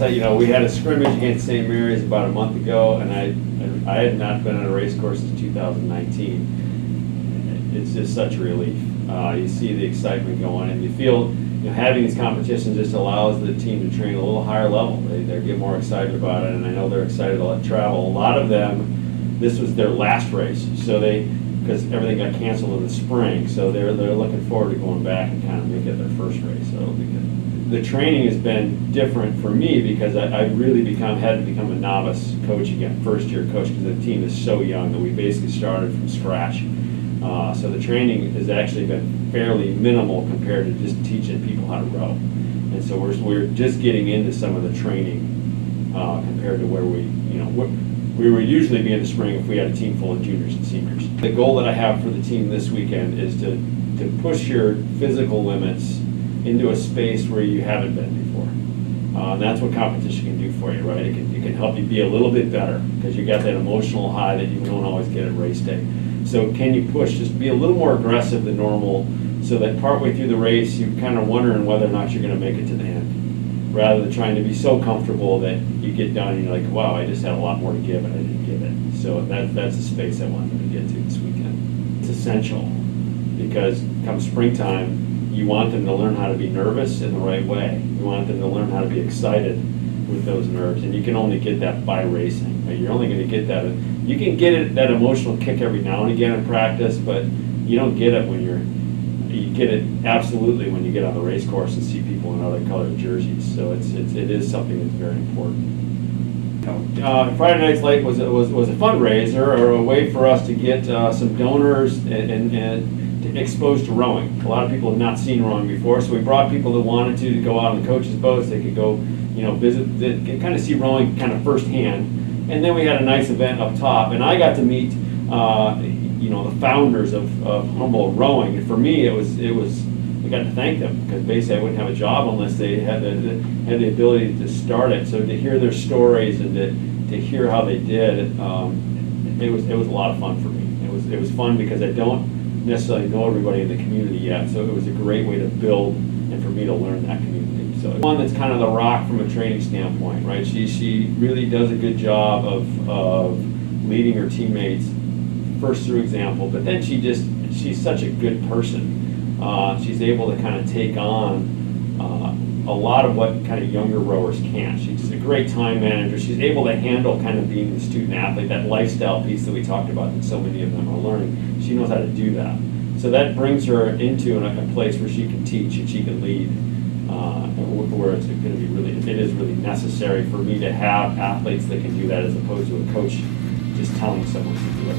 last time, we had a scrimmage against St. Mary's about a month ago, and I had not been on a race course since 2019. It's just such a relief. You see the excitement going, and you feel having these competitions just allows the team to train a little higher level. They get more excited about it, and I know they're excited to travel. A lot of them, this was their last race, so because everything got canceled in the spring, so they're looking forward to going back and kind of make it their first race. So it'll be good. The training has been different for me because I really had to become a novice coach again, first year coach, because the team is so young that we basically started from scratch. So the training has actually been fairly minimal compared to just teaching people how to row. And so we're just getting into some of the training compared to where we would usually be in the spring if we had a team full of juniors and seniors. The goal that I have for the team this weekend is to push your physical limits into a space where you haven't been before. And that's what competition can do for you, right? It can help you be a little bit better because you got that emotional high that you don't always get at race day. So can you push, just be a little more aggressive than normal so that partway through the race you're kind of wondering whether or not you're going to make it to the end, rather than trying to be so comfortable that you get done and you're like, wow, I just had a lot more to give and I didn't give it. So that's the space I want them to get to this weekend. It's essential because come springtime, you want them to learn how to be nervous in the right way. You want them to learn how to be excited with those nerves, and you can only get that by racing. Right? You're only going to get that. You can get that emotional kick every now and again in practice, but you don't get it you get it absolutely when you get on the race course and see people in other colored jerseys. So it is something that's very important. Friday Night's Lake was a fundraiser or a way for us to get some donors and exposed to rowing. A lot of people have not seen rowing before, so we brought people that wanted to go out on the coaches' boats. They could go, visit, kind of see rowing kind of firsthand. And then we had a nice event up top, and I got to meet, the founders of Humboldt Rowing. And for me, I got to thank them because basically I wouldn't have a job unless they had the ability to start it. So to hear their stories and to hear how they did, it was a lot of fun for me. It was fun because I don't necessarily know everybody in the community yet, so it was a great way to build and for me to learn that community. So one that's kind of the rock from a training standpoint, right? She really does a good job of leading her teammates first through example, but then she's such a good person. She's able to kind of take on a lot of what kind of younger rowers can't. She's a great time manager. She's able to handle kind of being the student athlete, that lifestyle piece that we talked about that so many of them are learning. She knows how to do that. So that brings her into a place where she can teach and she can lead, where it's going to be it is really necessary for me to have athletes that can do that as opposed to a coach just telling someone to do it.